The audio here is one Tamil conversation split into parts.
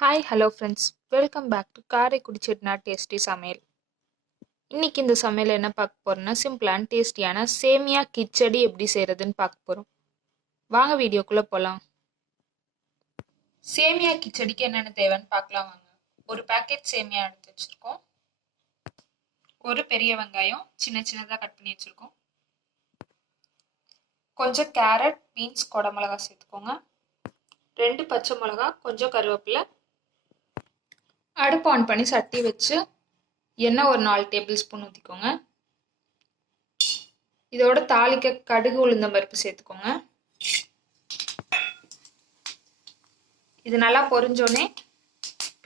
Hi hello friends, welcome back to Karaikudi Chettinad tasty சமையல். இன்னைக்கு இந்த சமையல் என்ன பார்க்க போறோம்னா, சிம்பிளான டேஸ்டியான சேமியா கிச்சடி எப்படி செய்யறதுன்னு பார்க்க போறோம். வாங்க வீடியோக்குள்ள போகலாம். சேமியா கிச்சடிக்கு என்னென்ன தேவைன்னு பார்க்கலாம் வாங்க. ஒரு பேக்கெட் சேமியா எடுத்து வச்சிருக்கோம். ஒரு பெரிய வெங்காயம் சின்ன சின்னதாக கட் பண்ணி வச்சிருக்கோம். கொஞ்சம் கேரட், பீன்ஸ், குடமிளகா சேர்த்துக்கோங்க. 2 பச்சை மிளகா, கொஞ்சம் கருவேப்பிலை. அடுப்பு ஆன் பண்ணி சட்டி வச்சு எண்ணெய் ஒரு 4 டேபிள் ஸ்பூன் ஊற்றிக்கோங்க. இதோட தாளிக்க கடுகு உளுந்தம் பருப்பு சேர்த்துக்கோங்க. இது நல்லா பொரிஞ்சோடனே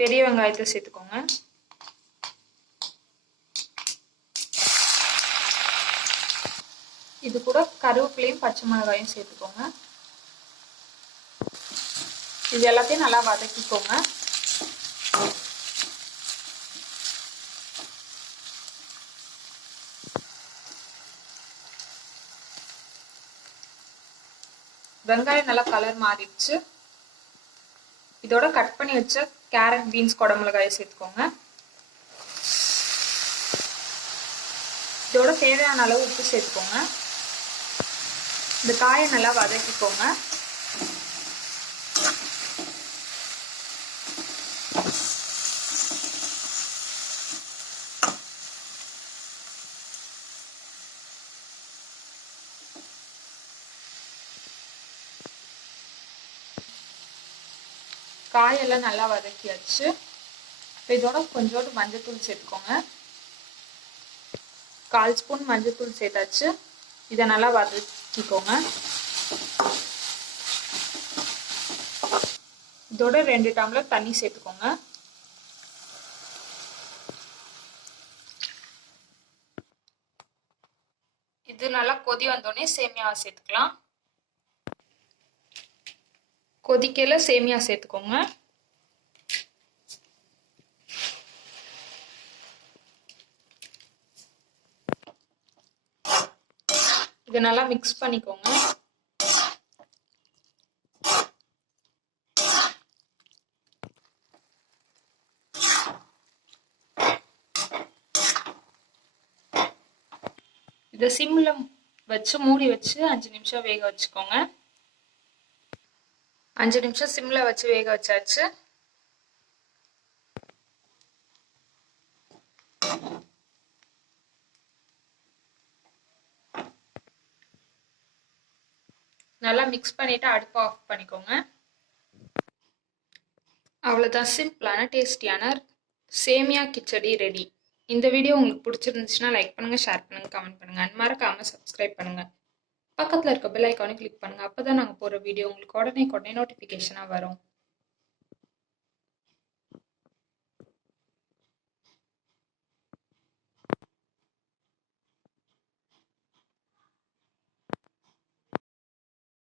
பெரிய வெங்காயத்தை சேர்த்துக்கோங்க. இது கூட கருவேப்பிலையும் பச்சை மிளகாயும் சேர்த்துக்கோங்க. இது எல்லாத்தையும் நல்லா வதக்கிக்கோங்க. வெங்காயம் நல்லா கலர் மாறிடுச்சு. இதோட கட் பண்ணி வச்ச கேரட், பீன்ஸ், குடமிளகாயை சேர்த்துக்கோங்க. இதோட தேவையான அளவு உப்பு சேர்த்துக்கோங்க. இந்த காயை நல்லா வதக்கிக்கோங்க. காயெல்லாம் நல்லா வதக்கியாச்சு. இதோட கொஞ்சோண்டு மஞ்சத்தூள் சேர்த்துக்கோங்க. 1/4 ஸ்பூன் மஞ்சத்தூள் சேர்த்தாச்சு. இதை நல்லா வதக்கிக்கோங்க. இதோட 2 டம்ளர் தண்ணி சேர்த்துக்கோங்க. இது நல்லா கொதி வந்தோடனே சேமியாவை சேர்த்துக்கலாம். கொதிக்கையில சேமியா சேர்த்துக்கோங்க. இதை நல்லா மிக்ஸ் பண்ணிக்கோங்க. இதை சிம்ல வச்சு மூடி வச்சு 5 நிமிஷம் வேக வச்சுக்கோங்க. 5 நிமிஷம் சிம்ல வச்சு வேக வச்சாச்சு. நல்லா மிக்ஸ் பண்ணிட்டு அடுப்பு ஆஃப் பண்ணிக்கோங்க. அவ்வளோதான், சிம்பிளான டேஸ்டியான சேமியா கிச்சடி ரெடி. இந்த வீடியோ உங்களுக்கு பிடிச்சிருந்துச்சுன்னா லைக் பண்ணுங்க, ஷேர் பண்ணுங்க, கமெண்ட் பண்ணுங்க. மறக்காம சப்ஸ்கிரைப் பண்ணுங்க. பக்கத்தில் இருக்க பெல் ஐக்கானை கிளிக் பண்ணுங்க. அப்பதான் நாங்கள் போகிற வீடியோ உங்களுக்கு உடனே நோட்டிஃபிகேஷனாக வரும்.